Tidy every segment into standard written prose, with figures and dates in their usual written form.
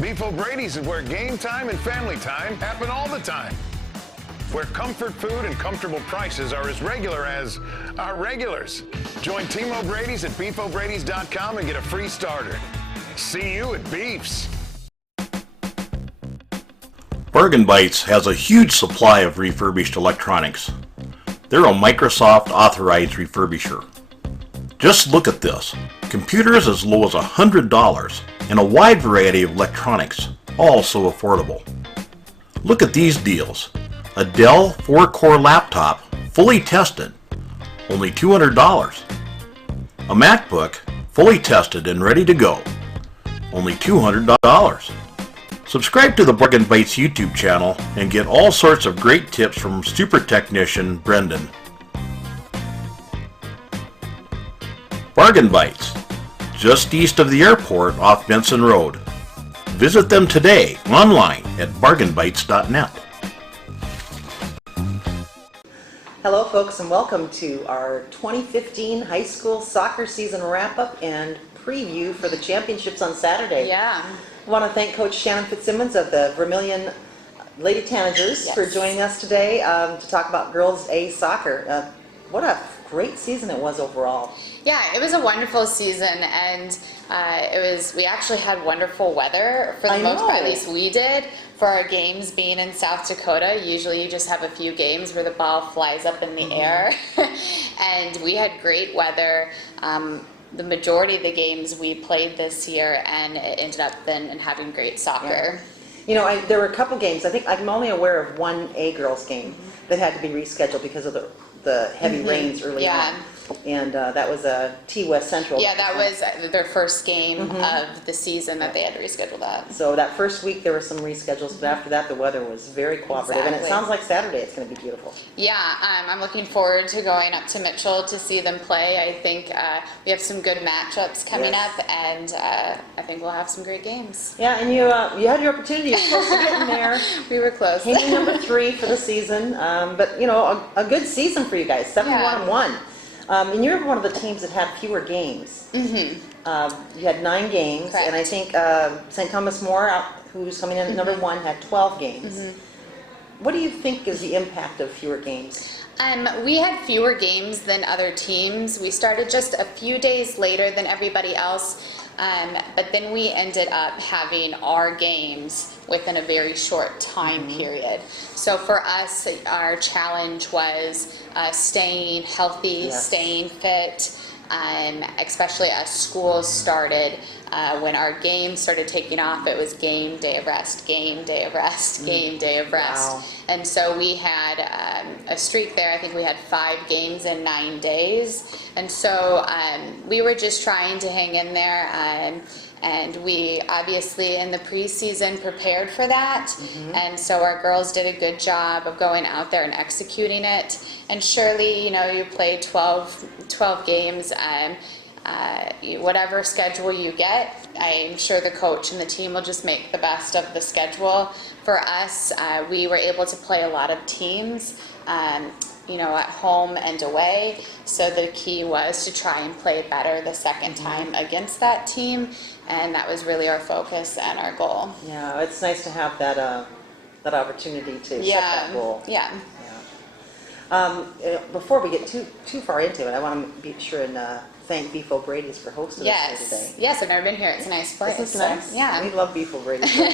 Beef O'Brady's is where game time and family time happen all the time. Where comfort food and comfortable prices are as regular as our regulars. Join Team O'Brady's at beefobradys.com and get a free starter. See you at Beef's. Bargain Bites has a huge supply of refurbished electronics. They're a Microsoft authorized refurbisher. Just look at this. Computers as low as $100 and a wide variety of electronics, all so affordable. Look at these deals. A Dell 4-core laptop, fully tested, only $200. A MacBook, fully tested and ready to go, only $200. Subscribe to the Bargain Bites YouTube channel and get all sorts of great tips from super technician Brendan. Bargain Bites, just east of the airport off Benson Road. Visit them today online at bargainbites.net. Hello folks, and welcome to our 2015 high school soccer season wrap-up and preview for the championships on Saturday. Yeah. I want to thank Coach Shannon Fitzsimmons of the Vermillion Lady Tanagers for joining us today to talk about Girls A Soccer. What a great season it was overall. Yeah, it was a wonderful season, and we actually had wonderful weather for the most part, at least we did, for our games being in South Dakota. Usually you just have a few games where the ball flies up in the air, and we had great weather. The majority of the games we played this year, and it ended up then having great soccer. Yeah. You know, there were a couple games. I think I'm only aware of one A girls game that had to be rescheduled because of the heavy rains early on. And that was a T West Central. Yeah, that was their first game of the season that they had to reschedule that. So that first week there were some reschedules, but after that the weather was very cooperative. And it sounds like Saturday it's going to be beautiful. Yeah, I'm looking forward to going up to Mitchell to see them play. I think we have some good matchups coming up, and I think we'll have some great games. Yeah, and you had your opportunity. You were close to getting there. We were close. Hanging number 3 for the season, but you know, a good season for you guys. 7-1-1. And you're one of the teams that had fewer games. You had 9 games, and I think St. Thomas More, who's coming in at number 1, had 12 games. What do you think is the impact of fewer games? We had fewer games than other teams. We started just a few days later than everybody else, but then we ended up having our games within a very short time period. So for us, our challenge was staying healthy, staying fit, especially as school started. When our games started taking off, it was game, day of rest, game, day of rest, game, day of rest. Wow. And so we had a streak there. I think we had 5 games in 9 days. And so we were just trying to hang in there. And we obviously in the preseason prepared for that. And so our girls did a good job of going out there and executing it. And surely, you know, you play 12 games, whatever schedule you get, I'm sure the coach and the team will just make the best of the schedule. For us, we were able to play a lot of teams, you know, at home and away. So the key was to try and play better the second time against that team. And that was really our focus and our goal. Yeah, it's nice to have that opportunity to set that goal. Yeah. Before we get too far into it, I want to be sure and thank Beef O'Brady's for hosting us today. Yes, I've never been here. It's a nice place. Isn't it nice? Yeah. We love Beef O'Brady's. Great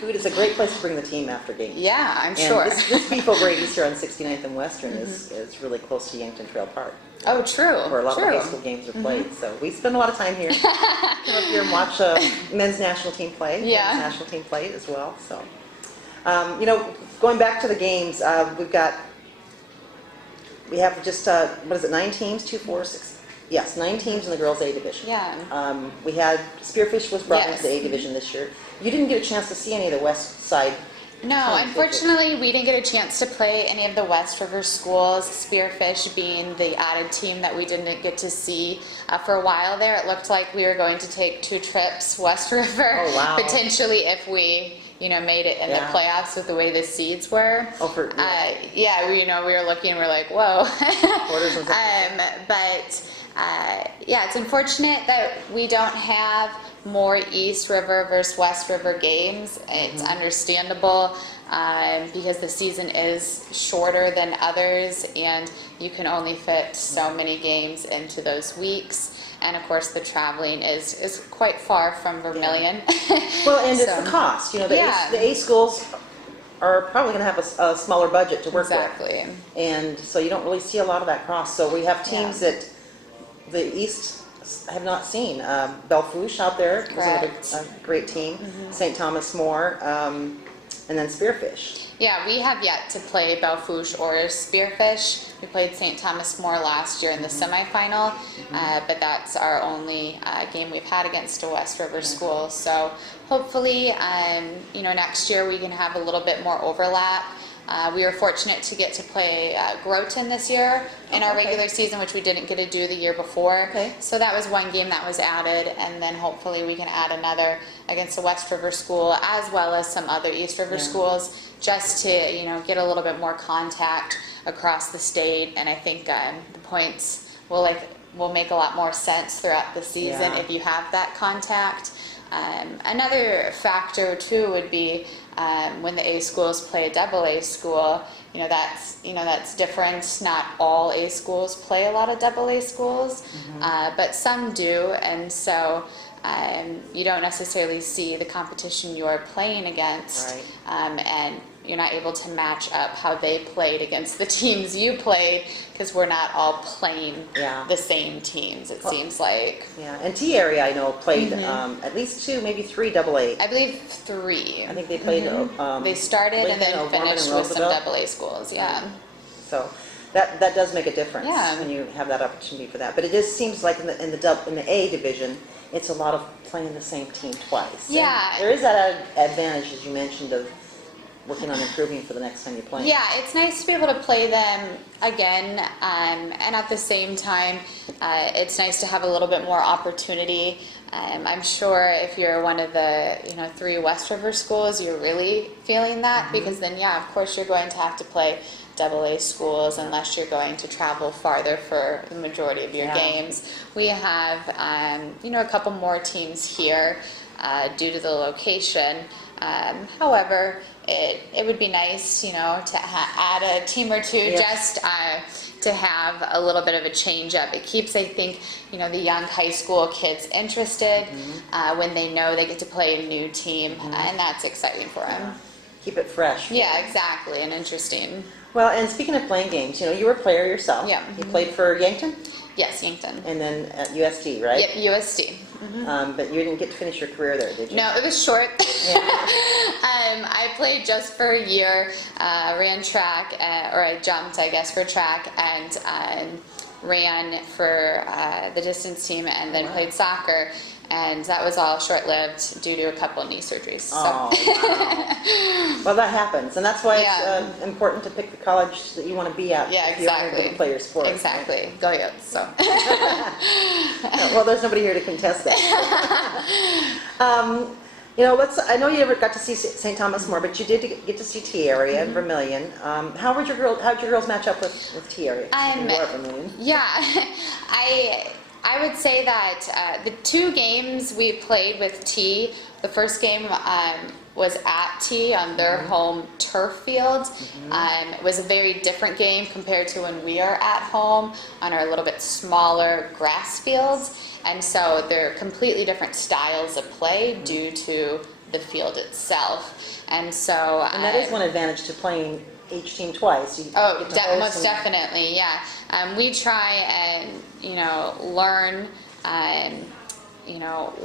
food. It's a great place to bring the team after games. Yeah, I'm and sure. This Beef O'Brady's here on 69th and Western is really close to Yankton Trail Park. Oh, true. Where a lot of high school games are played. So we spend a lot of time here. Come up here and watch men's national team play. Yeah. Men's national team play as well. So, you know, going back to the games, we have just, 9 teams? 2, 4, 6. Yes, 9 teams in the girls A division. Yeah. We had Spearfish was brought into the A division this year. You didn't get a chance to see any of the West Side. No, unfortunately, we didn't get a chance to play any of the West River schools, Spearfish being the added team that we didn't get to see. For a while there, it looked like we were going to take 2 trips West River, potentially if we, you know, made it in the playoffs with the way the seeds were. Yeah, we were looking and we're like, whoa. Yeah, it's unfortunate that we don't have more East River versus West River games. It's understandable because the season is shorter than others, and you can only fit so many games into those weeks. And of course, the traveling is quite far from Vermillion. Well, and it's So, the cost. You know, yeah. the A schools are probably going to have a smaller budget to work Exactly. with. And so you don't really see a lot of that cost. So we have teams Yeah. that the East have not seen. Belfouche out there was another great team. St. Thomas More, and then Spearfish. Yeah, we have yet to play Belfouche or Spearfish. We played St. Thomas More last year in the semifinal, but that's our only game we've had against a West River school. So hopefully, next year we can have a little bit more overlap. We were fortunate to get to play Groton this year in our regular season, which we didn't get to do the year before. Okay. So that was one game that was added, and then hopefully we can add another against the West River school as well as some other East River schools, just to get a little bit more contact across the state. And I think the points will make a lot more sense throughout the season if you have that contact. Another factor too would be when the A schools play a double A school. That's different. Not all A schools play a lot of double A schools, but some do, and so you don't necessarily see the competition you're playing against, and you're not able to match up how they played against the teams you played, because we're not all playing the same teams, it seems like. Yeah, and T area I know played at least 2, maybe 3 double A. I believe 3. I think they played. They started and Lincoln, then O'Gorman, finished and with some Roosevelt. double A schools, yeah. So that does make a difference Yeah. when you have that opportunity for that. But it just seems like in the A division, it's a lot of playing the same team twice. Yeah. And there is that advantage, as you mentioned, of working on improving for the next time you play. Yeah, it's nice to be able to play them again, and at the same time, it's nice to have a little bit more opportunity. I'm sure if you're one of the 3 West River schools, you're really feeling that, because then of course you're going to have to play double A schools unless you're going to travel farther for the majority of your games. We have a couple more teams here due to the location. However, it would be nice, to add a team or two just to have a little bit of a change up. It keeps, I think, the young high school kids interested when they know they get to play a new team, and that's exciting for them. Keep it fresh. Yeah, exactly, and interesting. Well, and speaking of playing games, you were a player yourself. Yeah. You played for Yankton Yes, Yankton. and then at USD, right? Yep, USD. But you didn't get to finish your career there, did you? No, it was short. Yeah. I played just for a year, ran track, or I jumped, I guess, for track, and ran for the distance team, and then played soccer. And that was all short-lived due to a couple knee surgeries. So. Oh, wow. Well, that happens, and that's why it's important to pick the college that you want to be at. Yeah, if you're going exactly. to play your sport. Exactly. Go Yotes. So. Well, there's nobody here to contest that. I know you never got to see St. Thomas More, but you did get to see T area and Vermillion. How'd your girls match up with T area? You were at Vermillion. Yeah, I would say that the 2 games we played with T, the first game was at T on their home turf field. It was a very different game compared to when we are at home on our little bit smaller grass fields. And so they're completely different styles of play due to the field itself. And so... And that is one advantage to playing each team twice. You Oh, get to most definitely, yeah. We try and, learn,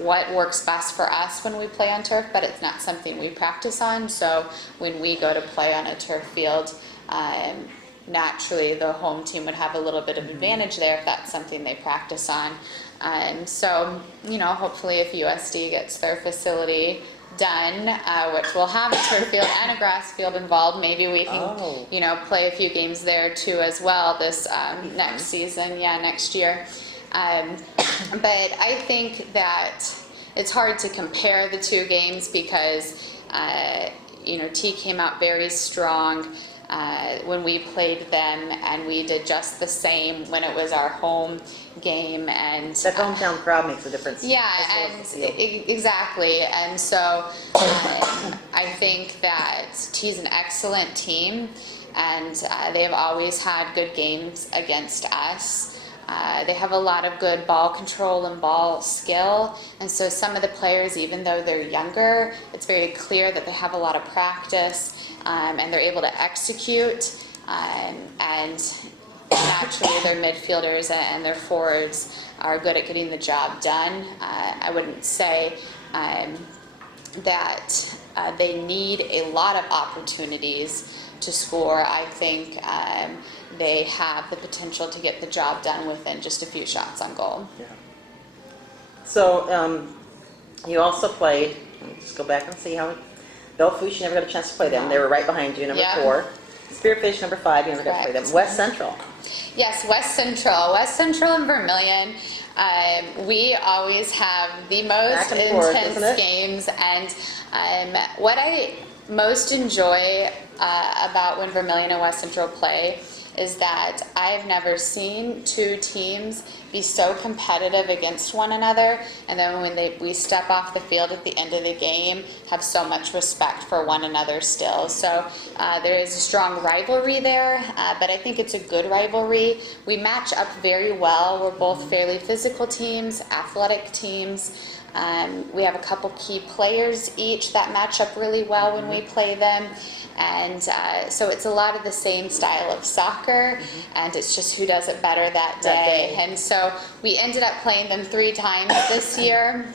what works best for us when we play on turf, but it's not something we practice on. So when we go to play on a turf field, naturally the home team would have a little bit of advantage there if that's something they practice on. And so, hopefully if USD gets their facility done, which will have a turf field and a grass field involved, maybe we can, play a few games there too as well this next season, next year. But I think that it's hard to compare the 2 games because, T came out very strong. when we played them, and we did just the same when it was our home game. And That hometown crowd makes a difference. yeah, as well and as the field. exactly. And so I think that T's an excellent team, and they've always had good games against us. They have a lot of good ball control and ball skill, and so some of the players, even though they're younger, it's very clear that they have a lot of practice, and they're able to execute, and naturally their midfielders and their forwards are good at getting the job done. I wouldn't say that they need a lot of opportunities to score. I think they have the potential to get the job done within just a few shots on goal. Yeah. So you also played, let me just go back and see how, Bellefouche, you never got a chance to play them. They were right behind you, number Yeah. 4. Spearfish, number 5, you never got to play them. Correct. West Central. Yes, West Central and Vermillion. We always have the most Back and forth, intense isn't it? games, and what I most enjoy about when Vermillion and West Central play is that I've never seen two teams be so competitive against one another, and then when we step off the field at the end of the game, have so much respect for one another still. So there is a strong rivalry there, but I think it's a good rivalry. We match up very well. We're both fairly physical teams, athletic teams. We have a couple key players each that match up really well when we play them. And so it's a lot of the same style of soccer, and it's just who does it better that day. And so we ended up playing them 3 times this year.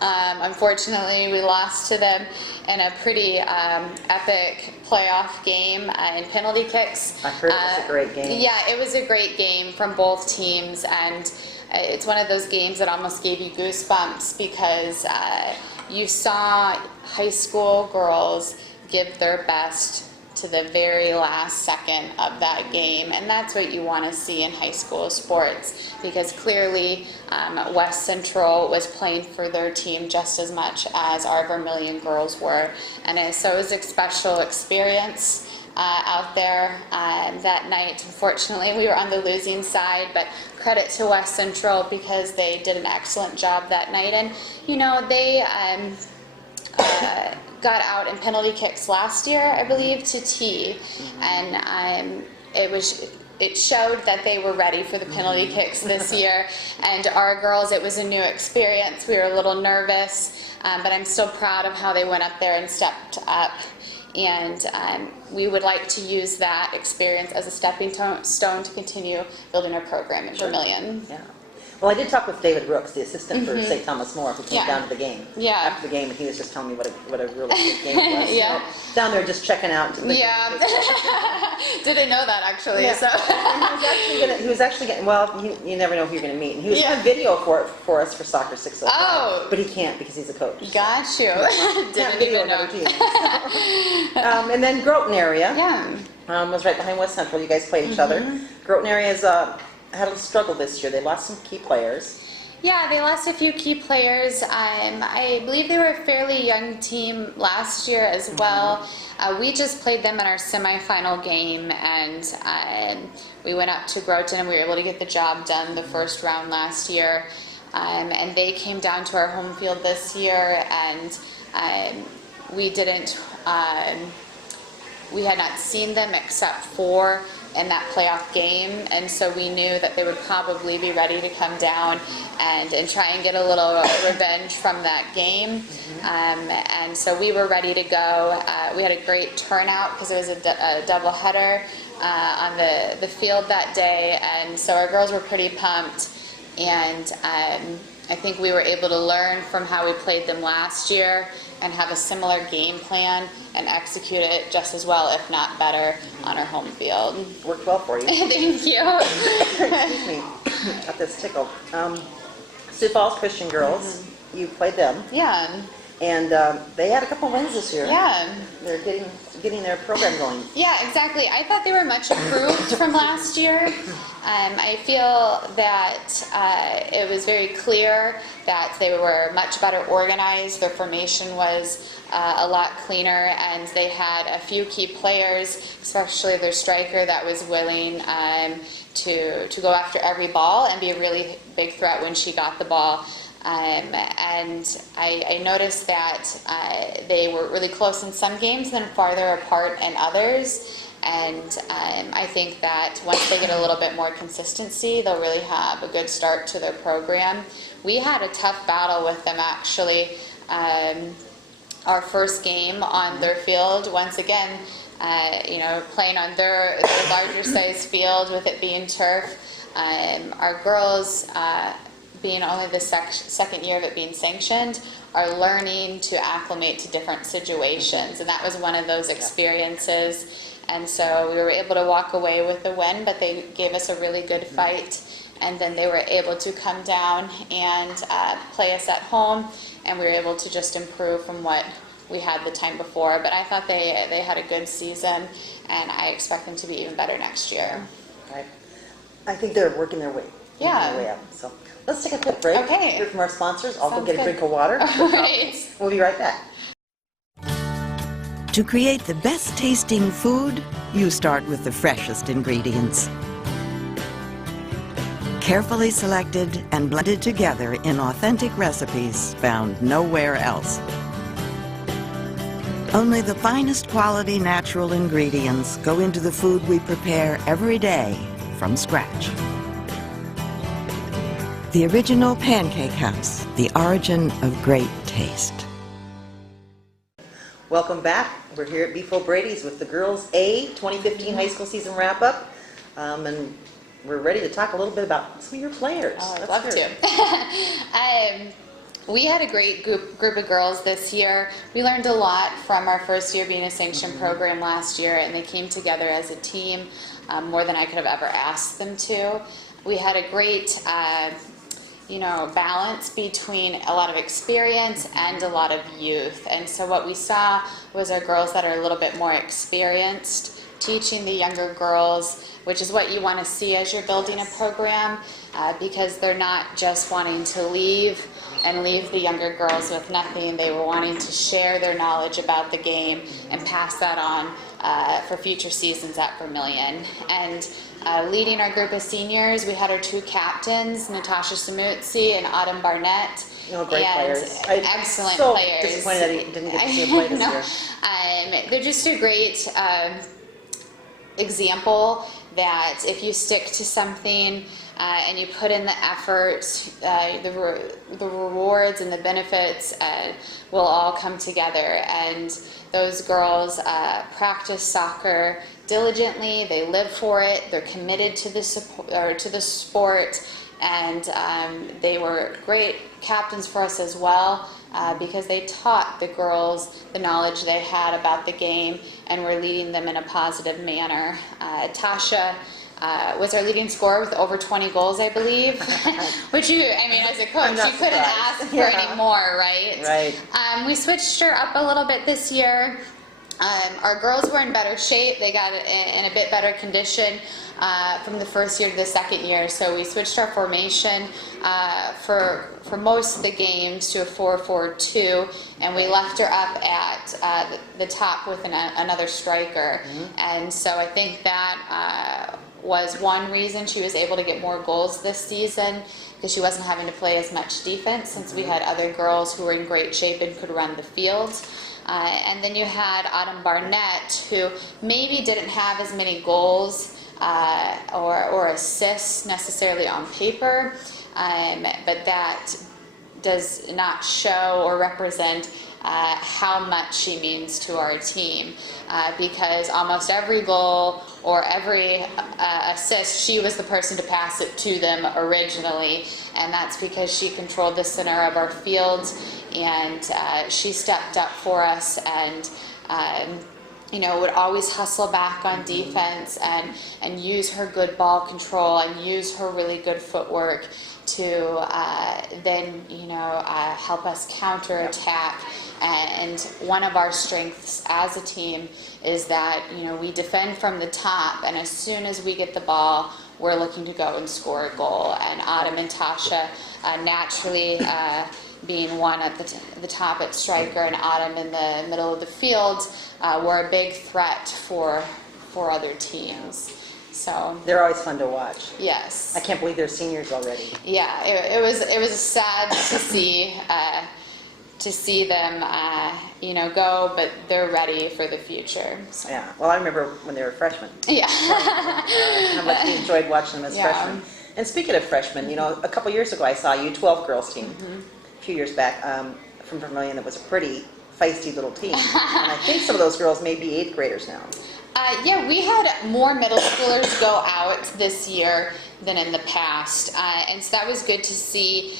Unfortunately, we lost to them in a pretty epic playoff game in penalty kicks. I heard it was a great game. Yeah, it was a great game from both teams, and it's one of those games that almost gave you goosebumps because you saw high school girls give their best to the very last second of that game, and that's what you want to see in high school sports, because clearly West Central was playing for their team just as much as our Vermillion girls were, and so it was a special experience out there that night. Unfortunately, we were on the losing side, but credit to West Central because they did an excellent job that night, and you know, they got out in penalty kicks last year, I believe, to T, and it showed that they were ready for the penalty kicks this year. And our girls, it was a new experience. We were a little nervous, but I'm still proud of how they went up there and stepped up. And we would like to use that experience as a stepping stone to continue building our program in Vermillion. Yeah. Well, I did talk with David Brooks, the assistant for St. Thomas More, who came Yeah. down to the game. Yeah. After the game, and he was just telling me what a really good game it was. Yeah. You know, down there just checking out. Yeah, didn't know that actually. Yeah. So And he was actually getting, well, you never know who you're going to meet. And he was Yeah. doing video for us for Soccer 605. Oh. But he can't because he's a coach. got you. Can't Didn't video even know. another team. And then Groton area Yeah. was right behind West Central. You guys played each other. Groton area's had a struggle this year. They lost some key players. Yeah, they lost a few key players. I believe they were a fairly young team last year as well. We just played them in our semifinal game, and we went up to Groton and we were able to get the job done the first round last year. And they came down to our home field this year, and we didn't. We had not seen them except for in that playoff game, and so we knew that they would probably be ready to come down and try and get a little revenge from that game. And so we were ready to go. We had a great turnout because it was a double header on the field that day, and so our girls were pretty pumped. And I think we were able to learn from how we played them last year and have a similar game plan and execute it just as well, if not better, on our home field. Worked well for you. Thank you. Excuse me. Got this tickle. Sioux Falls Christian Girls. You played them. Yeah. And they had a couple wins this year. Yeah. They're getting their program going. Yeah, exactly. I thought they were much improved from last year. I feel that it was very clear that they were much better organized. Their formation was a lot cleaner, and they had a few key players, especially their striker, that was willing to go after every ball and be a really big threat when she got the ball. And I noticed that they were really close in some games, then farther apart in others. And I think that once they get a little bit more consistency, they'll really have a good start to their program. We had a tough battle with them, actually. Our first game on their field, once again, playing on their larger size field with it being turf. Our girls, being only the second year of it being sanctioned, are learning to acclimate to different situations, and that was one of those experiences. And so we were able to walk away with a win, but they gave us a really good fight, and then they were able to come down and play us at home, and we were able to just improve from what we had the time before. But I thought they had a good season, and I expect them to be even better next year. Right. I think they're working their way. Up. So let's take a quick break. Okay. Hear from our sponsors. I'll go Sounds get a good. drink of water. All right. We'll be right back. To create the best tasting food, you start with the freshest ingredients. Carefully selected and blended together in authentic recipes found nowhere else. Only the finest quality natural ingredients go into the food we prepare every day from scratch. The original Pancake House, the origin of great taste. Welcome back. We're here at Beef O'Brady's with the Girls A 2015 high school season wrap-up. And we're ready to talk a little bit about some of your players. Oh, I'd Let's love hear to. it. We had a great group of girls this year. We learned a lot from our first year being a sanctioned program last year, and they came together as a team more than I could have ever asked them to. We had a great balance between a lot of experience and a lot of youth. And so what we saw was our girls that are a little bit more experienced teaching the younger girls, which is what you want to see as you're building a program, because they're not just wanting to leave the younger girls with nothing. They were wanting to share their knowledge about the game and pass that on for future seasons at Vermillion. And leading our group of seniors, we had our two captains, Natasha Samutzi and Autumn Barnett. Great players. Excellent so players. Disappointed that he didn't get to see a play this year. They're just a great example that if you stick to something and you put in the effort, the rewards and the benefits will all come together. And those girls practice soccer diligently. They live for it. They're committed to the sport, and they were great captains for us as well, because they taught the girls the knowledge they had about the game and were leading them in a positive manner. Tasha was our leading scorer with over 20 goals, I believe. Which as a coach, you couldn't ask for any more, right? Right. We switched her up a little bit this year. Our girls were in better shape. They got in a bit better condition from the first year to the second year. So we switched our formation for most of the games to a 4-4-2, and we left her up at the top with another striker. And so I think that was one reason she was able to get more goals this season, because she wasn't having to play as much defense, since we had other girls who were in great shape and could run the field. And then you had Autumn Barnett, who maybe didn't have as many goals or assists necessarily on paper, but that does not show or represent how much she means to our team, because almost every goal or every assist, she was the person to pass it to them originally, and that's because she controlled the center of our field, and she stepped up for us and would always hustle back on defense and use her good ball control and use her really good footwork to then, help us counterattack. And one of our strengths as a team is that, we defend from the top, and as soon as we get the ball, we're looking to go and score a goal. And Autumn and Tasha, naturally, being one at the top at striker and Autumn in the middle of the field, were a big threat for other teams. So They're always fun to watch. yes, I can't believe they're seniors already. yeah, it was sad to see them go, but they're ready for the future. So. Yeah. Well, I remember when they were freshmen. Yeah. How much we enjoyed watching them as Yeah. freshmen. And speaking of freshmen, a couple years ago I saw a U12 girls team, a few years back, from Vermillion. That was a pretty feisty little team. And I think some of those girls may be 8th graders now. Yeah, we had more middle schoolers go out this year than in the past, and so that was good to see.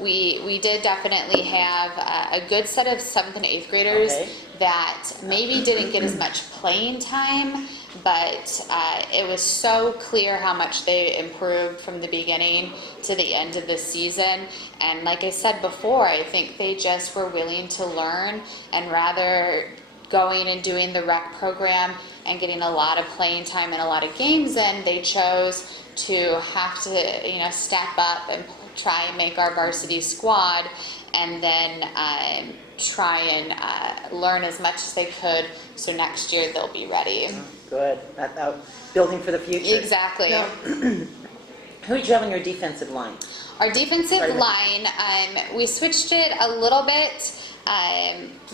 We did definitely have a good set of 7th and 8th graders that maybe didn't get as much playing time, but it was so clear how much they improved from the beginning to the end of the season. And like I said before, I think they just were willing to learn, and rather going and doing the rec program and getting a lot of playing time and a lot of games in, they chose to have to step up and try and make our varsity squad, and then try and learn as much as they could, so next year they'll be ready. Good. Building for the future. Exactly. Now, who did you have on your defensive line? Our defensive line, we switched it a little bit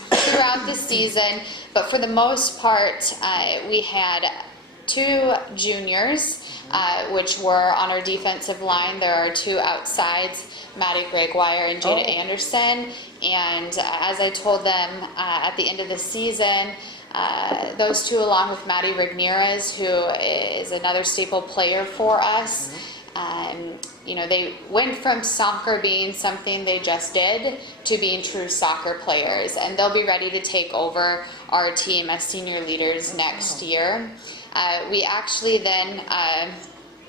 throughout the season, but for the most part, we had 2 juniors, which were on our defensive line. There are 2 outsides, Maddie Gregoire and Jada Anderson, and as I told them at the end of the season, those 2, along with Maddie Ramirez, who is another staple player for us, they went from soccer being something they just did to being true soccer players, and they'll be ready to take over our team as senior leaders next year. We actually then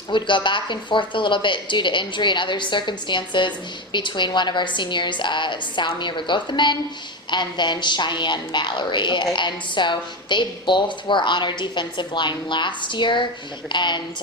would go back and forth a little bit due to injury and other circumstances between one of our seniors, Salmia Rigothaman, and then Cheyenne Mallory. And so they both were on our defensive line last year, and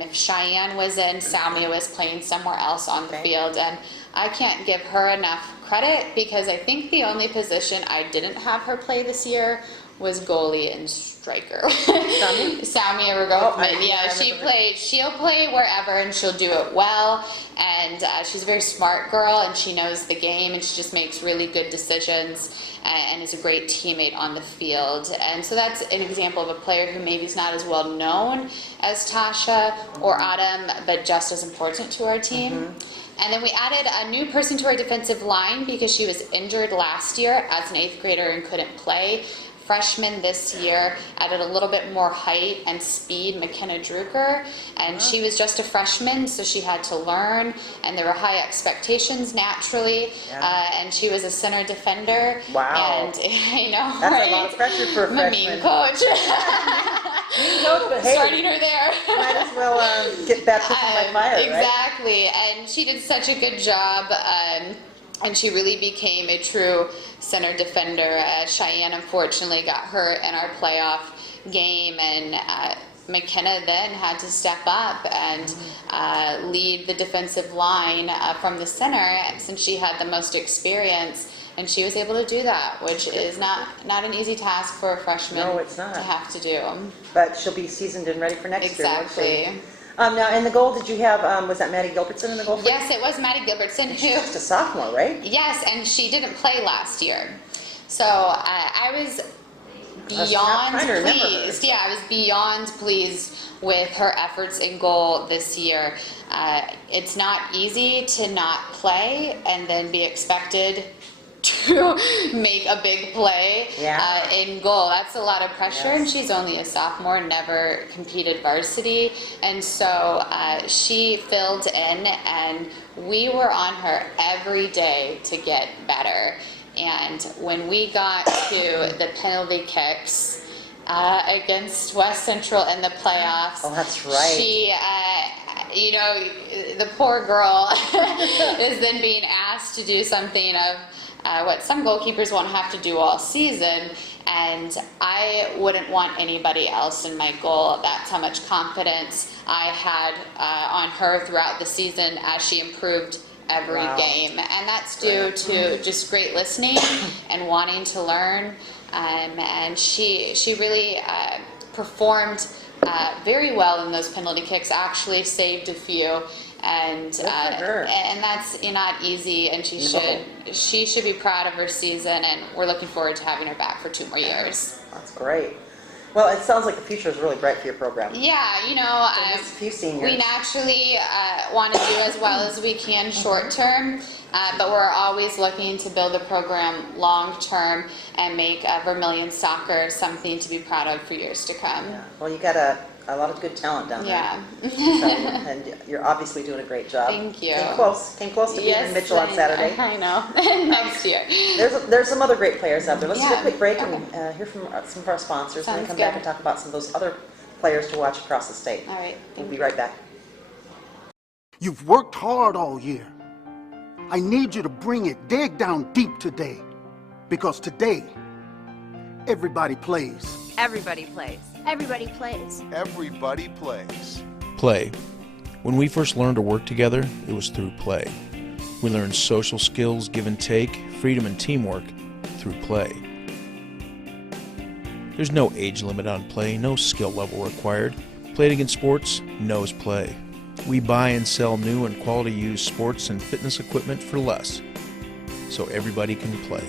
if Cheyenne was in, Salmia was playing somewhere else on the field, and I can't give her enough credit, because I think the only position I didn't have her play this year was goalie and striker. Samia Rigothaman, she'll play wherever, and she'll do it well, and she's a very smart girl, and she knows the game, and she just makes really good decisions, and is a great teammate on the field. And so that's an example of a player who maybe is not as well known as Tasha or Autumn, but just as important to our team. And then we added a new person to our defensive line because she was injured last year as an 8th grader and couldn't play. Freshman this year, added a little bit more height and speed, McKenna Drucker, and she was just a freshman, so she had to learn, and there were high expectations naturally, and she was a center defender. Wow. And I know, that's a lot of pressure for a freshman. Mean coach. But hey, starting her there. Might as well get baptism by fire, exactly, right? And she did such a good job. And she really became a true center defender. Cheyenne unfortunately got hurt in our playoff game, and McKenna then had to step up and lead the defensive line from the center, since she had the most experience, and she was able to do that, which is not an easy task for a freshman to have to do. But she'll be seasoned and ready for next year. Exactly. Now, in the goal, did you have, was that Maddie Gilbertson in the goal? Yes, it was Maddie Gilbertson. She's just a sophomore, right? Yes, and she didn't play last year. So I was beyond pleased. Yeah, I was beyond pleased with her efforts in goal this year. It's not easy to not play and then be expected to make a big play in goal. That's a lot of pressure, and she's only a sophomore, never competed varsity, and so she filled in, and we were on her every day to get better. And when we got to the penalty kicks against West Central in the playoffs, that's right. you know, the poor girl is then being asked to do something of what some goalkeepers won't have to do all season, and I wouldn't want anybody else in my goal. That's how much confidence I had on her throughout the season as she improved every game, and that's due to just great listening and wanting to learn, and she really performed very well in those penalty kicks, actually saved a few, and that's not easy, and she should be proud of her season, and we're looking forward to having her back for 2 more years. That's great. Well, it sounds like the future is really bright for your program. Yeah, you know, a few seniors. we naturally want to do as well as we can short term, but we're always looking to build the program long term and make Vermillion soccer something to be proud of for years to come. Yeah. Well, you got a lot of good talent down there. Yeah. So, and you're obviously doing a great job. Thank you. Came close to being in Mitchell on Saturday. I know. Next year. There's some other great players out there. Let's take a quick break and hear from some of our sponsors, and then Sounds come good. back and talk about some of those other players to watch across the state. All right. We'll be right back. You've worked hard all year. I need you to bring it, dig down deep today, because today, everybody plays. Everybody plays. Everybody plays. Everybody plays. Play. When we first learned to work together, it was through play. We learned social skills, give and take, freedom and teamwork through play. There's no age limit on play, no skill level required. Play It Again Sports knows play. We buy and sell new and quality used sports and fitness equipment for less, so everybody can play.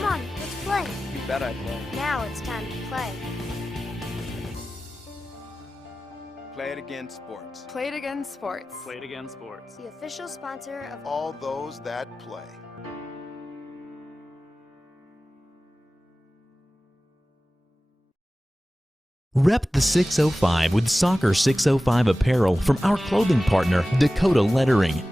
Come on, let's play. You bet I play. Now it's time to play. Play It Again Sports. Play It Again Sports. Play It Again Sports. The official sponsor of All those that play. Rep the 605 with Soccer 605 apparel from our clothing partner, Dakota Lettering.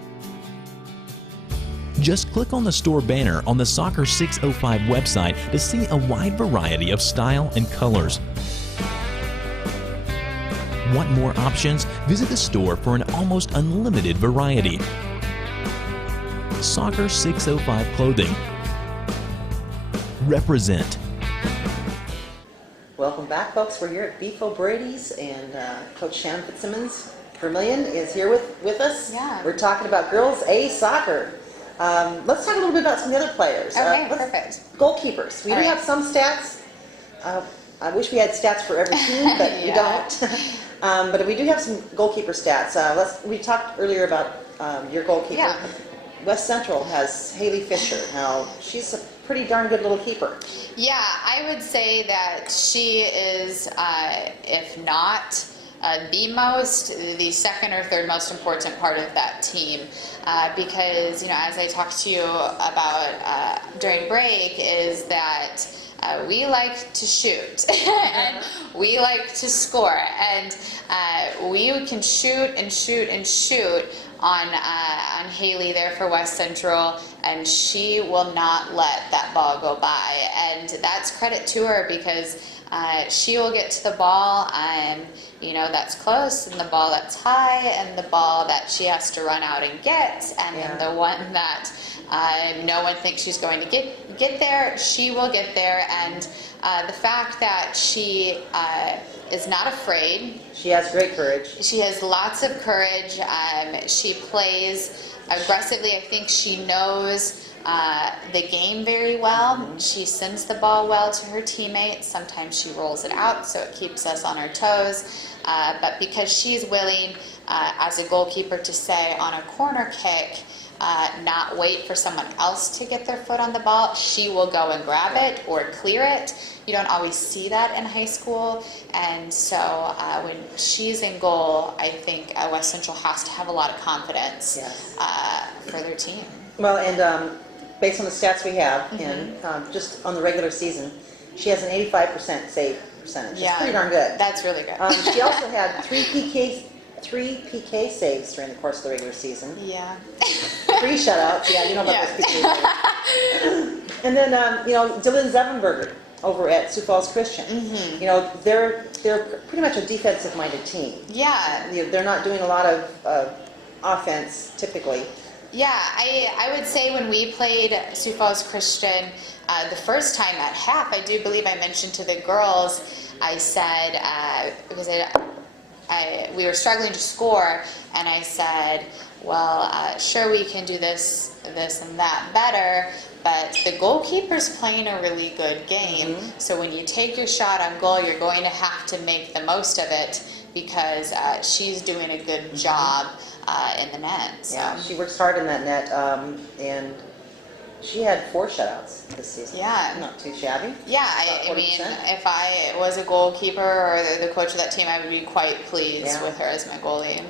Just click on the store banner on the Soccer 605 website to see a wide variety of style and colors. Want more options? Visit the store for an almost unlimited variety. Soccer 605 Clothing. Represent. Welcome back, folks. We're here at Beef O'Brady's, and Coach Shannon Fitzsimmons, Vermillion, is here with us. Yeah. We're talking about Girls A Soccer. Let's talk a little bit about some of the other players. Okay, perfect. Goalkeepers. We do All right. have some stats. I wish we had stats for every team, but we don't. But we do have some goalkeeper stats. We talked earlier about your goalkeeper. Yeah. West Central has Haley Fisher. Now, she's a pretty darn good little keeper. Yeah, I would say that she is, if not the second or third most important part of that team, because, you know, as I talked to you about during break, is that we like to shoot and we like to score, and we can shoot and shoot and shoot on Haley there for West Central, and she will not let that ball go by, and that's credit to her, because she will get to the ball, you know, that's close, and the ball that's high, and the ball that she has to run out and get, and then the one that no one thinks she's going to get there, she will get there. And the fact that she is not afraid. She has great courage. She has lots of courage. She plays aggressively. I think she knows the game very well. Mm-hmm. She sends the ball well to her teammates. Sometimes she rolls it out, so it keeps us on our toes. But because she's willing, as a goalkeeper, to say on a corner kick, not wait for someone else to get their foot on the ball, she will go and grab it or clear it. You don't always see that in high school, and so when she's in goal, I think West Central has to have a lot of confidence for their team. Well, and based on the stats we have, and just on the regular season, she has an 85% save percentage. That's pretty darn good. That's really good. She also had three PK saves during the course of the regular season. Yeah. 3 shutouts. Yeah, you know about those people. And then, Dylan Zevenberger over at Sioux Falls Christian. They're pretty much a defensive-minded team. Yeah. They're not doing a lot of offense typically. Yeah, I would say when we played Sioux Falls Christian the first time at half, I do believe I mentioned to the girls, I said, because we were struggling to score, and I said, well, sure, we can do this and that better, but the goalkeeper's playing a really good game, so when you take your shot on goal, you're going to have to make the most of it, because she's doing a good job in the net. So. Yeah, she works hard in that net, and she had 4 shutouts this season. Yeah. Not too shabby. Yeah, I mean, if I was a goalkeeper or the coach of that team, I would be quite pleased with her as my goalie.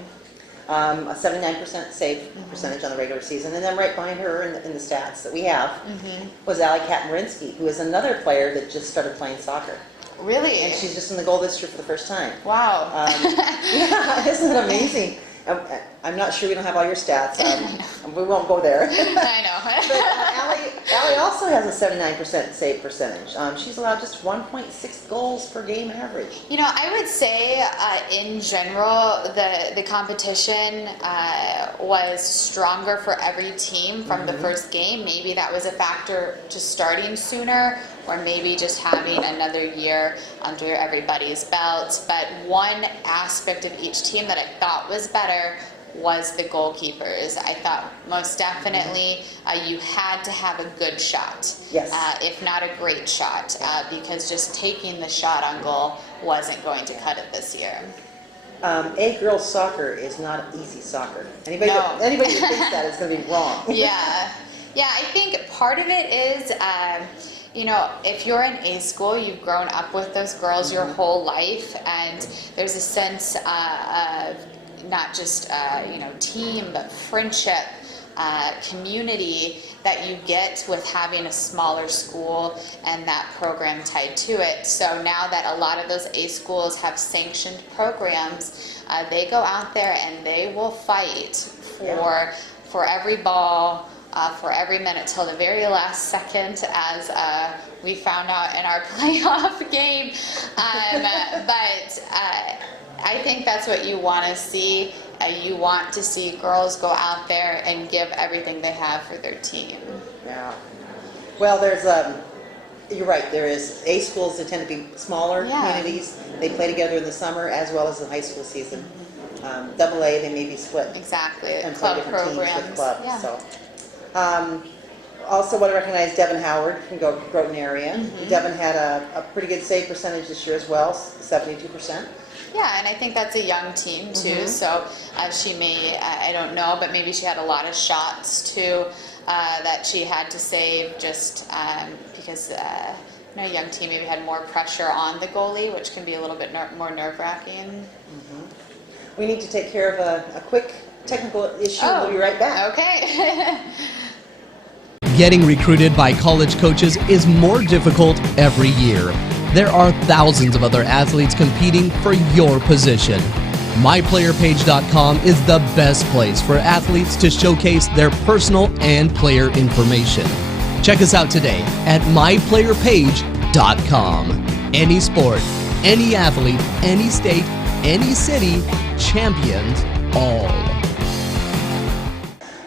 A 79% save percentage on the regular season, and then right behind her in the stats that we have was Allie Katmarinsky, who is another player that just started playing soccer. Really? And she's just in the goal this year for the first time. Wow. Yeah, isn't it amazing? I'm not sure we don't have all your stats. We won't go there. I know. But Allie also has a 79% save percentage. She's allowed just 1.6 goals per game average. I would say in general the competition was stronger for every team from the first game. Maybe that was a factor to starting sooner, or maybe just having another year under everybody's belt. But one aspect of each team that I thought was better was the goalkeepers. I thought most definitely you had to have a good shot, if not a great shot, because just taking the shot on goal wasn't going to cut it this year. A Girls Soccer is not easy soccer. Anybody that thinks that is going to be wrong. Yeah, I think part of it is if you're in A school, you've grown up with those girls your whole life, and there's a sense of not just team, but friendship, community that you get with having a smaller school and that program tied to it. So now that a lot of those A schools have sanctioned programs, they go out there and they will fight for every ball, for every minute till the very last second, as we found out in our playoff game. But I think that's what you want to see. You want to see girls go out there and give everything they have for their team. Yeah. Well, you're right, there is A schools that tend to be smaller communities. They play together in the summer as well as the high school season. Double A, they may be split. Exactly. And club play different programs. teams with clubs. Yeah. So. Also want to recognize Devin Howard from Groton area. Devin had a pretty good save percentage this year as well, 72%. Yeah, and I think that's a young team too, so she may, I don't know, but maybe she had a lot of shots too that she had to save just because a young team maybe had more pressure on the goalie, which can be a little bit more nerve-wracking. We need to take care of a quick technical issue. We'll be right back. Okay. Getting recruited by college coaches is more difficult every year. There are thousands of other athletes competing for your position. MyPlayerPage.com is the best place for athletes to showcase their personal and player information. Check us out today at MyPlayerPage.com. Any sport, any athlete, any state, any city, champions all.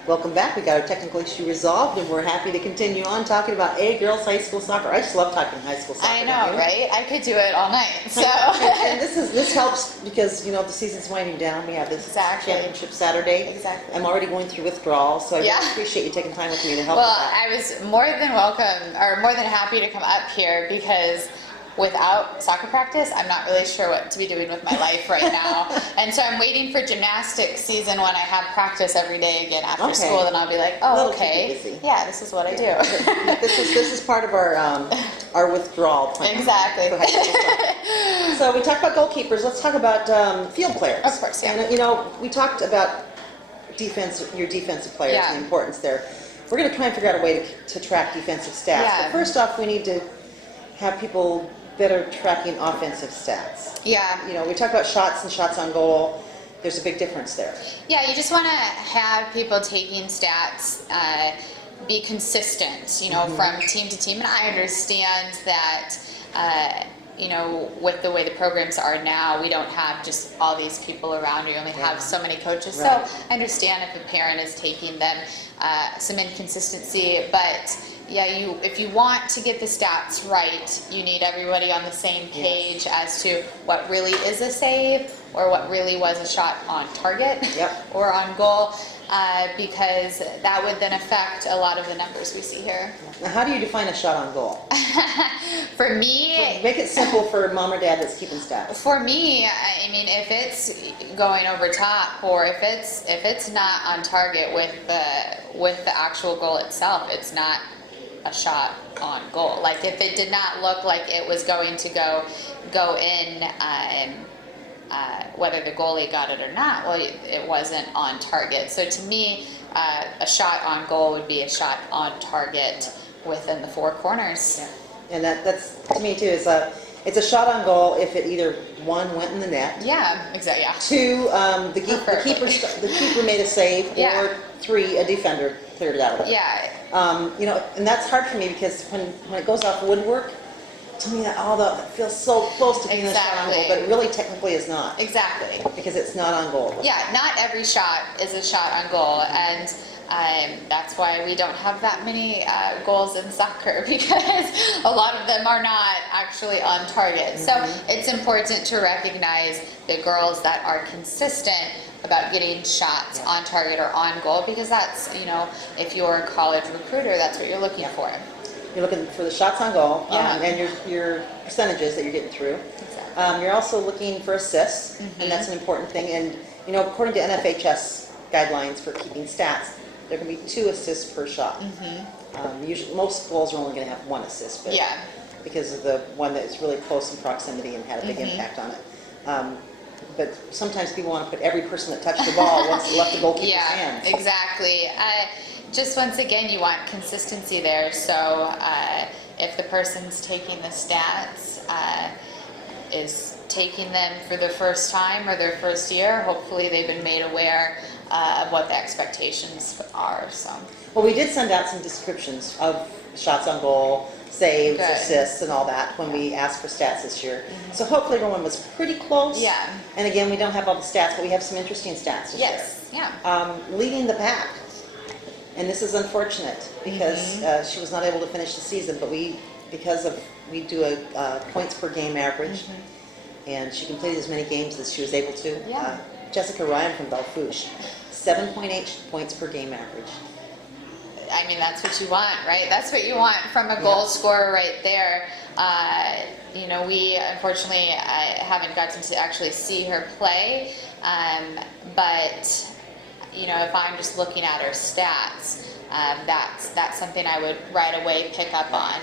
Welcome back. We got our technical issue resolved, and we're happy to continue on talking about A Girls High School Soccer. I just love talking high school soccer. I know, right? I could do it all night. So. and this helps because the season's winding down. We have this championship Saturday. Exactly. I'm already going through withdrawal, so I really appreciate you taking time with me to help. Well, with that. I was more than welcome, or more than happy to come up here because without soccer practice, I'm not really sure what to be doing with my life right now. And so I'm waiting for gymnastics season when I have practice every day again after school. Then I'll be like, oh, okay, yeah, this is what I do. This is part of our withdrawal plan. Exactly. So we talked about goalkeepers. Let's talk about field players. Of course, yeah. And we talked about your defensive players and the importance there. We're going to try and figure out a way to track defensive stats. Yeah. But first off, we need to have people that are tracking offensive stats. Yeah. We talked about shots and shots on goal. there's a big difference there. Yeah, you just want to have people taking stats be consistent, you know, from team to team. And I understand that, you know, with the way the programs are now, we don't have just all these people around. We only have so many coaches. Right. So I understand if a parent is taking them some inconsistency, but yeah, if you want to get the stats right, you need everybody on the same page as to what really is a save or what really was a shot on target or on goal, because that would then affect a lot of the numbers we see here. Now, how do you define a shot on goal? For me, make it simple for mom or dad that's keeping stats. For me, I mean, if it's going over top or if it's not on target with the actual goal itself, it's not a shot on goal. Like if it did not look like it was going to go in, whether the goalie got it or not, well, it wasn't on target. So to me, a shot on goal would be a shot on target within the four corners. Yeah. And that's to me too. It's a shot on goal if it either one went in the net. Yeah, exactly. Yeah. Two, the keeper made a save, or three, a defender cleared it out. Yeah. You know, and that's hard for me because when it goes off woodwork, to me that feels so close to being a shot on goal, but it really technically is not. Exactly. Because it's not on goal. Yeah, not every shot is a shot on goal, and that's why we don't have that many goals in soccer, because a lot of them are not actually on target. So it's important to recognize the girls that are consistent about getting shots on target or on goal, because that's, you know, if you're a college recruiter, that's what you're looking for. You're looking for the shots on goal and your percentages that you're getting through. Exactly. You're also looking for assists, and that's an important thing. And, you know, according to NFHS guidelines for keeping stats, there can be 2 assists per shot. Usually, most goals are only going to have 1 assist, but because of the one that is really close in proximity and had a big impact on it. But sometimes people want to put every person that touched the ball once left the goalkeeper's hands. Exactly. Just once again, you want consistency there. So if the person's taking the stats, is taking them for the first time or their first year, hopefully they've been made aware of what the expectations are. So. Well, we did send out some descriptions of shots on goal, saves, assists, and all that when we asked for stats this year. So hopefully everyone was pretty close. Yeah. And again, we don't have all the stats, but we have some interesting stats to share. Yeah. Leading the pack. And this is unfortunate because she was not able to finish the season, but we do a points per game average, and she completed as many games as she was able to. Yeah. Jessica Ryan from Belfouche, 7.8 points per game average. I mean, that's what you want, right? That's what you want from a goal scorer right there. You know, we unfortunately haven't gotten to actually see her play, but you know, if I'm just looking at her stats, that's something I would right away pick up on.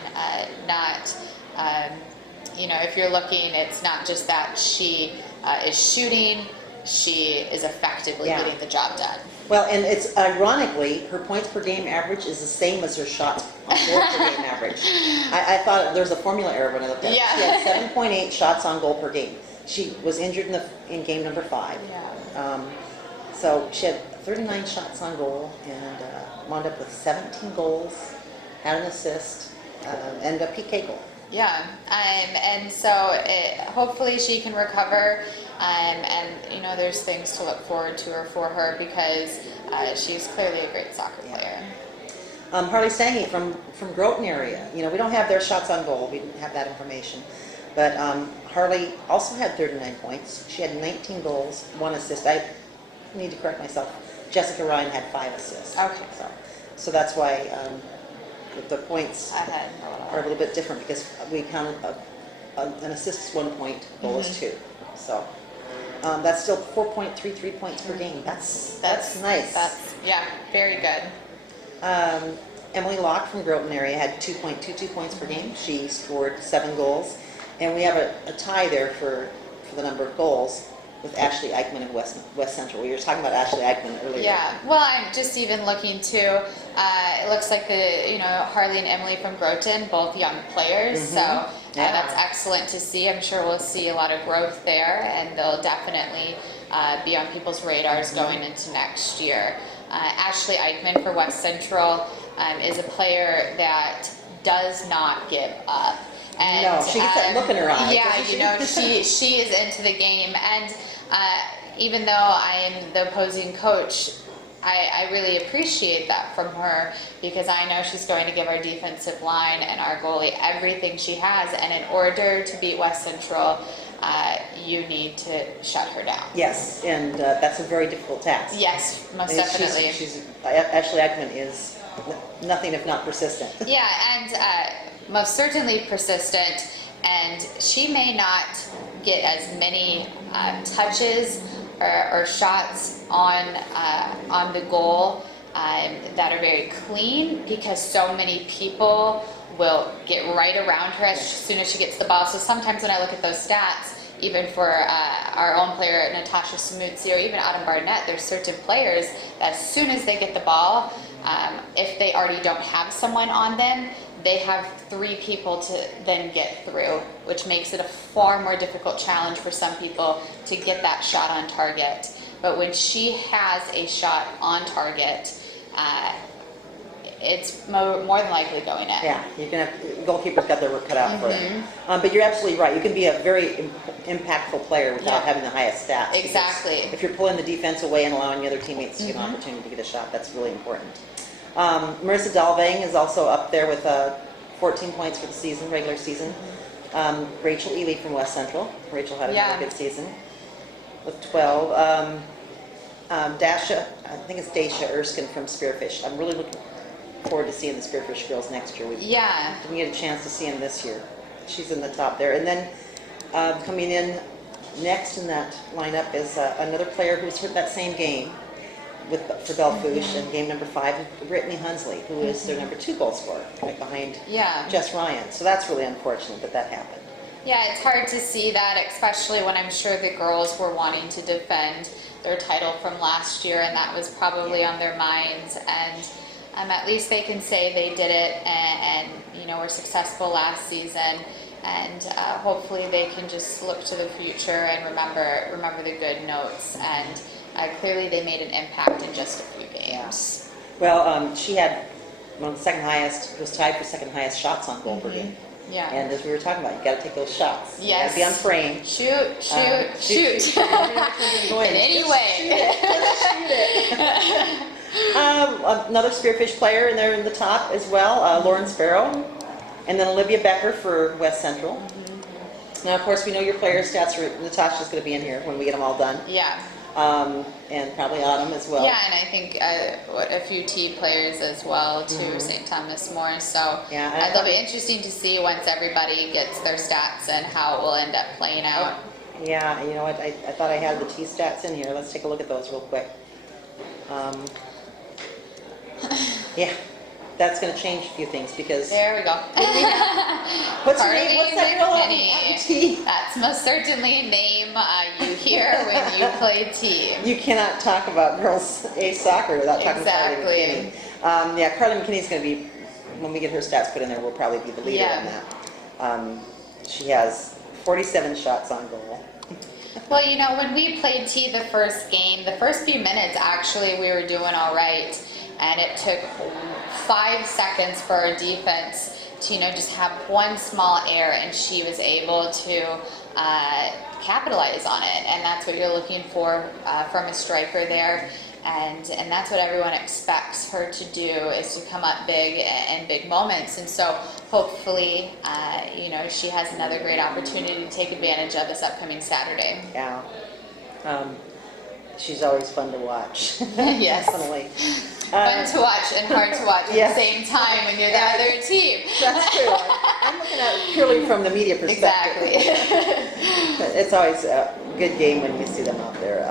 You know, if you're looking, it's not just that she is shooting, she is effectively getting the job done. Well, and it's ironically, her points per game average is the same as her shots on goal per game average. I thought there was a formula error when I looked at it. She had 7.8 shots on goal per game. She was injured in game number 5. So she had 39 shots on goal and wound up with 17 goals, had an assist, and a PK goal. Yeah, and so hopefully she can recover, and you know, there's things to look forward to for her because she's clearly a great soccer player. Harley Sangy from Groton area. You know, we don't have their shots on goal. We didn't have that information. But Harley also had 39 points. She had 19 goals, 1 assist. I need to correct myself. Jessica Ryan had 5 assists. Okay. So that's why the points are a little bit different because we counted an assist is 1 point, goal is 2. So that's still 4.33 points per game. That's nice. That's very good. Emily Locke from Groton area had 2.22 points per game. She scored 7 goals, and we have a tie there for the number of goals. with Ashley Eichman and West Central. We were talking about Ashley Eichman earlier. Yeah, well, I'm just even looking too. It looks like Harley and Emily from Groton, both young players. So that's excellent to see. I'm sure we'll see a lot of growth there, and they'll definitely be on people's radars going into next year. Ashley Eichman for West Central is a player that does not give up. And, no, she gets that look in her eye. Yeah, she is into the game, and even though I am the opposing coach, I really appreciate that from her, because I know she's going to give our defensive line and our goalie everything she has, and in order to beat West Central, you need to shut her down. Yes, and that's a very difficult task. Yes, most definitely. Ashley Eichman is nothing if not persistent. Yeah, and most certainly persistent, and she may not get as many touches or shots on the goal that are very clean, because so many people will get right around her as soon as she gets the ball. So sometimes when I look at those stats, even for our own player Natasha Samutzi or even Autumn Barnett, there's certain players that as soon as they get the ball, if they already don't have someone on them, they have 3 people to then get through, which makes it a far more difficult challenge for some people to get that shot on target. But when she has a shot on target, it's more than likely going in. Yeah, you can have goalkeepers got their work cut out for it. But you're absolutely right. You can be a very impactful player without having the highest stats. Exactly. If you're pulling the defense away and allowing the other teammates to get an opportunity to get a shot, that's really important. Marissa Dalvang is also up there with 14 points for the season, regular season. Rachel Ely from West Central. Rachel had a really good season with 12. Dasha, I think it's Dacia Erskine from Spearfish. I'm really looking forward to seeing the Spearfish girls next year. We didn't get a chance to see them this year. She's in the top there. And then coming in next in that lineup is another player who's hurt that same game for Belfouche in game number 5, Brittany Hunsley, who is their number 2 goal scorer, right behind Jess Ryan. So that's really unfortunate that happened. Yeah, it's hard to see that, especially when I'm sure the girls were wanting to defend their title from last year, and that was probably on their minds. And at least they can say they did it, and were successful last season. And hopefully they can just look to the future and remember the good notes. And clearly they made an impact in just a few games. Yeah. Well, she had one of the second highest, was tied for second highest shots on goal per game. Yeah. And as we were talking about, you got to take those shots. Yes. You got to be on frame. Shoot. In any way. Shoot it. Another Spearfish player in there in the top as well, Lauren Sparrow, and then Olivia Becker for West Central. Now, of course, we know your player stats. Natasha's going to be in here when we get them all done. Yeah. And probably Autumn as well. Yeah, and I think a few T players as well too, St. Thomas more. So it'll be interesting to see once everybody gets their stats and how it will end up playing out. Yeah, you know what? I thought I had the T stats in here. Let's take a look at those real quick. Yeah, that's going to change a few things because... There we go. What's your name? What's that T? That's most certainly a name you hear when you play team. You cannot talk about Girls A Soccer without talking about Carly McKinney. Yeah, Carly McKinney's going to be, when we get her stats put in there, we'll probably be the leader in that. She has 47 shots on goal. Well, when we played T the first game, the first few minutes, actually, we were doing all right. And it took 5 seconds for our defense to, just have one small error, and she was able to capitalize on it. And that's what you're looking for from a striker there. And that's what everyone expects her to do, is to come up big in big moments. And so hopefully, she has another great opportunity to take advantage of this upcoming Saturday. Yeah. She's always fun to watch. Yes. Definitely. Fun to watch and hard to watch at the same time when you're the other team. That's true. I'm looking at it purely from the media perspective. Exactly. It's always a good game when you see them out there.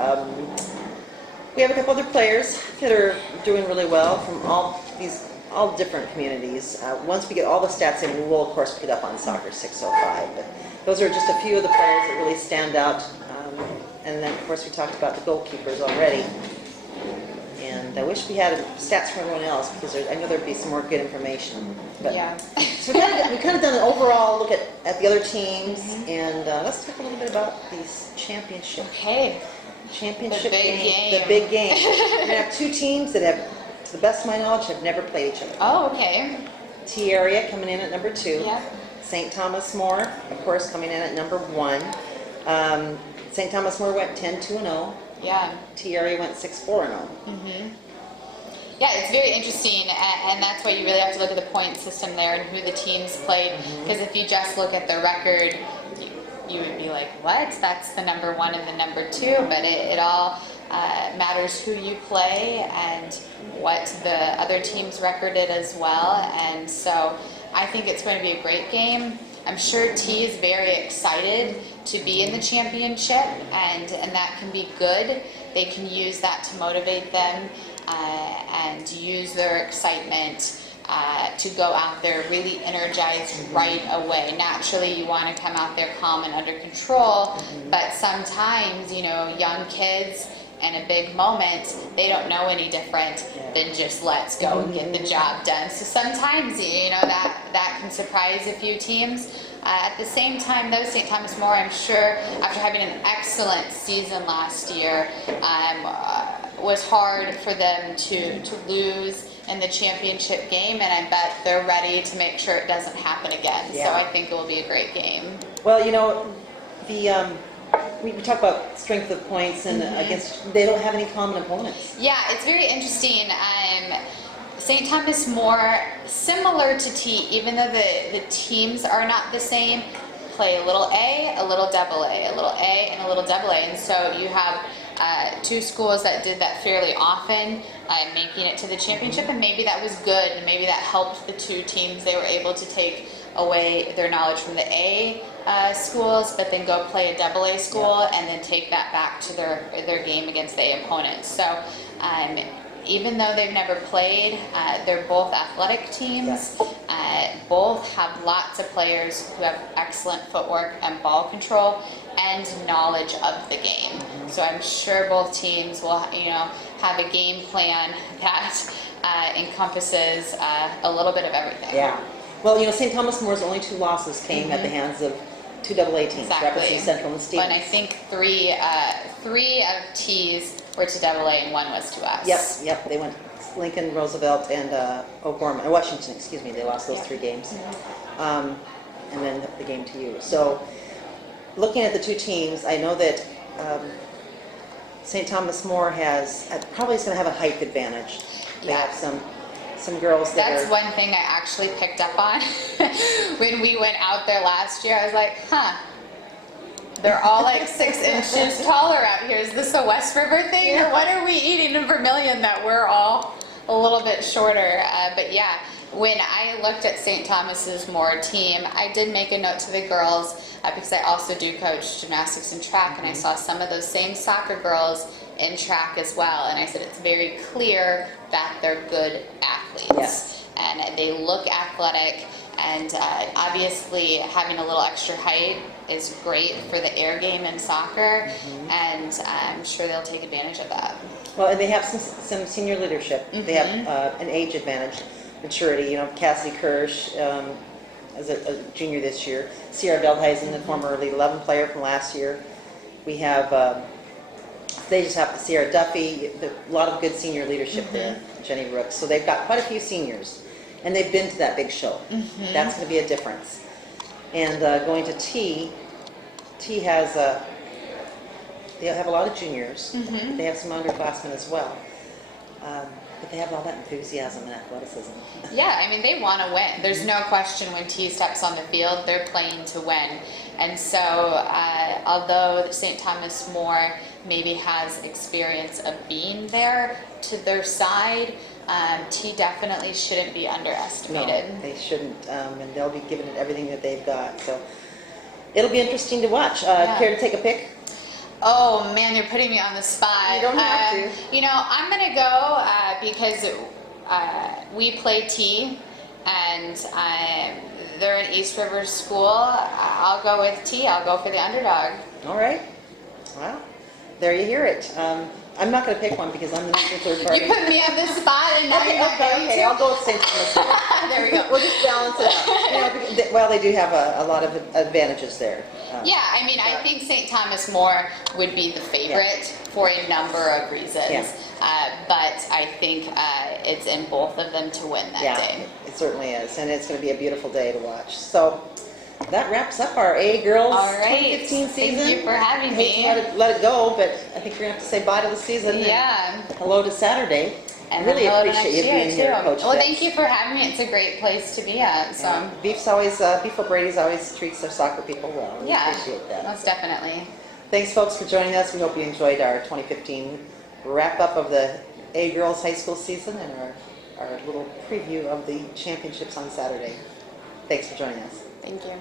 We have a couple other players that are doing really well from all different communities. Once we get all the stats in, we will, of course, put it up on Soccer 605. But those are just a few of the players that really stand out And then, of course, we talked about the goalkeepers already. And I wish we had stats for everyone else, because I know there'd be some more good information. But, Yeah. So we kind of done an overall look at the other teams, and let's talk a little bit about these championships. Okay. Championship The big game. The big game. We're going to have two teams that have, to the best of my knowledge, have never played each other. Oh, okay. T area coming in at number 2. Yeah. St. Thomas More, of course, coming in at number 1. St. Thomas More went 10-2-0. Yeah. T area went 6-4-0. Yeah, it's very interesting, and that's why you really have to look at the point system there and who the teams played. Because if you just look at the record, you would be like, what? That's the number 1 and the number 2. But it all matters who you play and what the other team's record did as well. And so I think it's going to be a great game. I'm sure T is very excited to be in the championship, and that can be good. They can use that to motivate them and use their excitement to go out there really energized right away. Naturally, you want to come out there calm and under control, but sometimes, you know, young kids in a big moment, they don't know any different than just let's go and get the job done. So sometimes, you know, that can surprise a few teams. At the same time, though, St. Thomas More, I'm sure, after having an excellent season last year, was hard for them to lose in the championship game, and I bet they're ready to make sure it doesn't happen again. Yeah. So I think it will be a great game. Well, you know, we talk about strength of points, and against, they don't have any common opponents. Yeah, it's very interesting. St. Thomas More, similar to T, even though the teams are not the same, play a little A, a little double A, a little A, and a little double A. And so you have 2 schools that did that fairly often, making it to the championship, and maybe that was good, and maybe that helped the 2 teams. They were able to take away their knowledge from the A schools, but then go play a double A school, and then take that back to their game against the A opponents. So even though they've never played, they're both athletic teams. Both have lots of players who have excellent footwork and ball control and knowledge of the game. So I'm sure both teams will, you know, have a game plan that encompasses a little bit of everything. Yeah. Well, you know, St. Thomas More's only 2 losses came at the hands of 2 AA teams, Rapid City Central and Stevens. And I think 3 of T's were to AA and 1 was to us. Yep. They went Lincoln, Roosevelt, and O'Gorman, Washington, excuse me. They lost those 3 games. And then the game to you. So looking at the 2 teams, I know that St. Thomas More has, probably is going to have a height advantage. They have some girls that That's one thing I actually picked up on when we went out there last year. I was like, they're all like 6 inches taller out here. Is this a West River thing, or what are we eating in Vermillion that we're all a little bit shorter? But yeah, when I looked at St. Thomas's More team, I did make a note to the girls because I also do coach gymnastics and track, and I saw some of those same soccer girls in track as well, and I said it's very clear that they're good athletes. And they look athletic, and obviously having a little extra height is great for the air game in soccer, and I'm sure they'll take advantage of that. Well, and they have some senior leadership. They have an age advantage, maturity. You know, Cassidy Kirsch as a junior this year. Sierra Veldhuizen, the former Elite 11 player from last year. We have, they just have Sierra Duffy, a lot of good senior leadership there, Jenny Rooks. So they've got quite a few seniors, and they've been to that big show. That's going to be a difference. And going to T has, they have a lot of juniors. But they have some underclassmen as well. But they have all that enthusiasm and athleticism. Yeah, I mean, they want to win. There's no question when T steps on the field, they're playing to win. And so, although St. Thomas More maybe has experience of being there to their side, T definitely shouldn't be underestimated. No, they shouldn't. And they'll be giving it everything that they've got. So, it'll be interesting to watch. Care to take a pick? Oh man, you're putting me on the spot. You don't have to. You know, I'm gonna go because we play T, and they're an East River school. I'll go with T. I'll go for the underdog. All right. Well, there you hear it. I'm not going to pick one because I'm the neutral third party. You put me on the spot and now you're not going to. Okay, I'll go with St. Thomas. There we go. We'll just balance it out. Well, they do have a lot of advantages there. Yeah, I mean, I think St. Thomas More would be the favorite for a number of reasons. Yeah. But I think it's in both of them to win that day. It certainly is, and it's going to be a beautiful day to watch. So that wraps up our A Girls 2015 season. Thank you for having me. I hate to let it go, but I think we're going to have to say bye to the season. Yeah. And hello to Saturday. And really hello to appreciate next you being year, here, too. Coach Well, Fitz. thank you for having me. It's a great place to be at. So Beef O'Brady's always treats their soccer people well. We appreciate that. Most definitely. Thanks, folks, for joining us. We hope you enjoyed our 2015 wrap-up of the A Girls High School season and our little preview of the championships on Saturday. Thanks for joining us. Thank you.